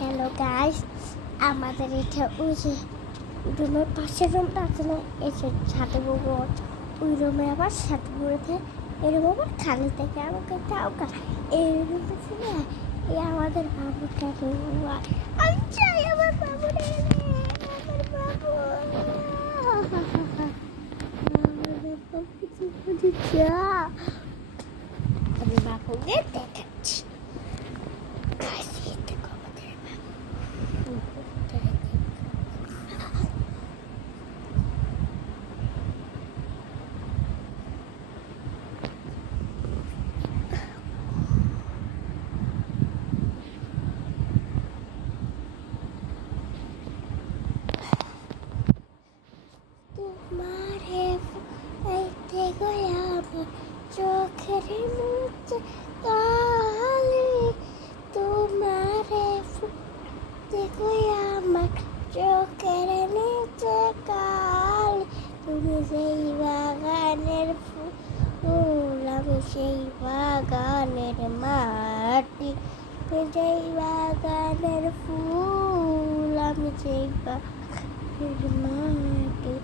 Hello guys, আমাদের এটা ওই যে রুমের পাশের রুমটা আছে না, এই যে ছাদে বউ ওই রুমে আবার সাথে বউতে এই রুম আবার খালি থেকে আমাকে টাকা এই রুমটা ছিল এই আমাদের বাবুটা রুম। আমি চাই আমার বাবু আমার বাবু আমি বাবুকে দেখাচ্ছি। তোমারে দেখো আমার চোখের নিচে কালি, তোমারে দেখো আমার চোখের নিচে কালি, তুমি সেই বাগানের ফুল, আমি সেই বাগানের মাটি, তুমি সেই বাগানের ফুল, আমি সেই বাগানের মাটি।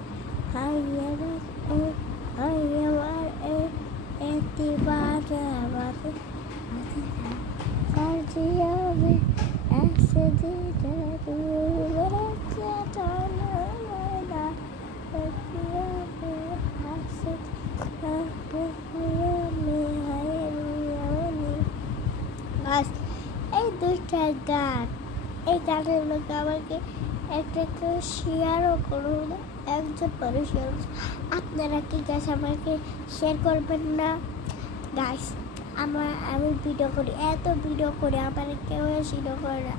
এই দুইটা গান, এই গানের লোক আমাকে একটা শেয়ারও করুন, একজন পরে শেয়ার। আপনারা কি গাছ আমাকে শেয়ার করবেন না গাইস? আমি ভিডিও করি, এত ভিডিও করি, আমার কেউ শেয়ার করে না,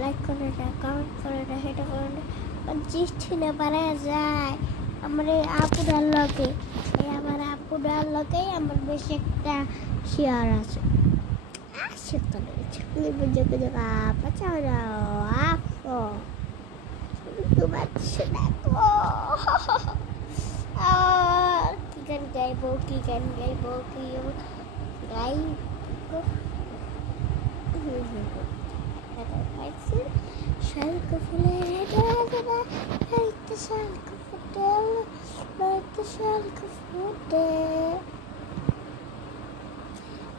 লাইক করে না, কমেন্ট করে না, সেটা করে না, জিষ্টি না পারা যায়। আমার এই আপুরার লগে, আমার আপুরার লগেই আমার বেশি একটা শেয়ার আছে। আসে তো ছুলি বুঝে বুঝে আপা চাও আপো তোমার দেখো কি গান গাইবো, কি গান গাইবো, কি গাইবো। শালক ফুলের শালক ফুটে, শালক ফুটে,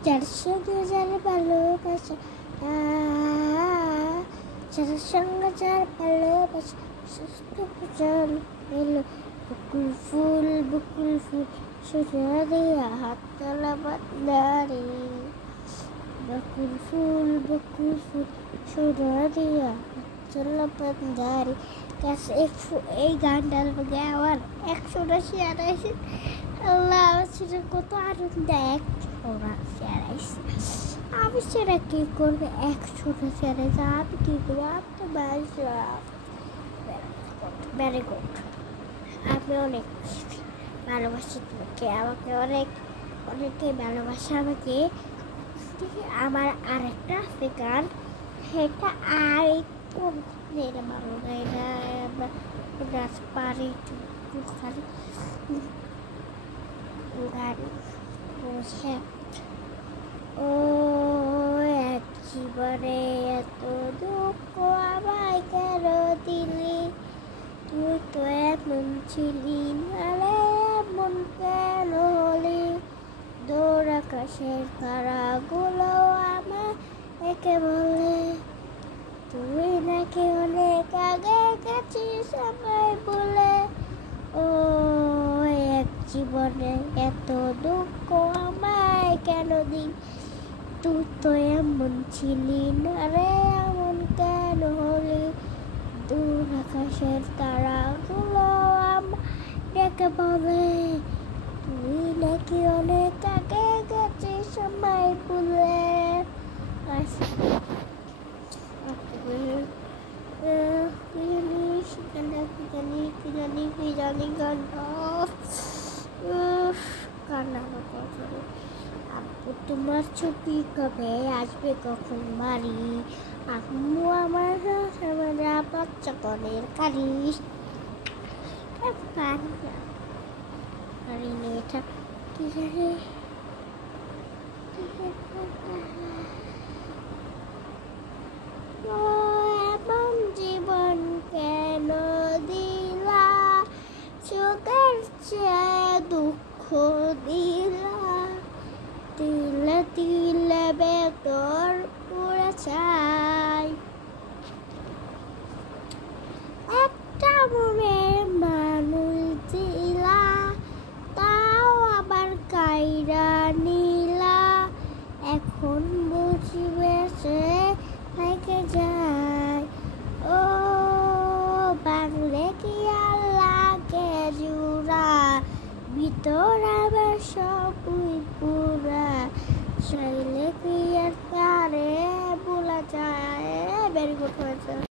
যার সঙ্গে যার ভালোবাসা, যার সঙ্গে যার ভালোবাসা, সুস্থ ভোজন এলো। বকুল ফুল সুরা দিয়া হাত তলা বান্দারি, বকুল ফুল সুরা দিয়া হাত তলা বান্দারি। এই গানটার মধ্যে আমার 100টা শেয়ার আছে। আল্লাহ, সেটা কত আনন্দ! 100টা শেয়ার আছে। আমি সেটা কি করবে? 100টা শেয়ার আছে, আমি কি করবো? আমি তো ভেরি গুড। আমি অনেক ভালোবাসি তোমাকে, আমাকে অনেকে ভালোবাসে আমাকে। আমার আরেকটা আছে গান, সেটা আর এটা ভালো গাই না, নাচ পারি খালি গান বুঝে। ও এক জীবনে এত দুঃখ আমায় কেন দিলি, তুই তো এমন ছিলি নালে এমন কেন হলি, দৌড় আকাশের তারাগুলো আমার একে বলে, তুই নাকি অনেক আগে গেছিস আমায় বলে। ও এক জীবনে এত দুঃখ আমায় কেন দিন, তুই তো এমন ছিলি না রে এমন কেন হলি, দূর আকাশের তারাগুলো আমার ডেকে বলে, তুই নাকি অনেক আগে গেছিস আমায় বলে। আপু তোমার ছবি কবে আসবে, কখন বাড়ি? আম্মু আমার বাচ্চা কনের কারিস এটা কি জানি Oh দিলে বেতর পুরে চাই একটা মোমেন্ট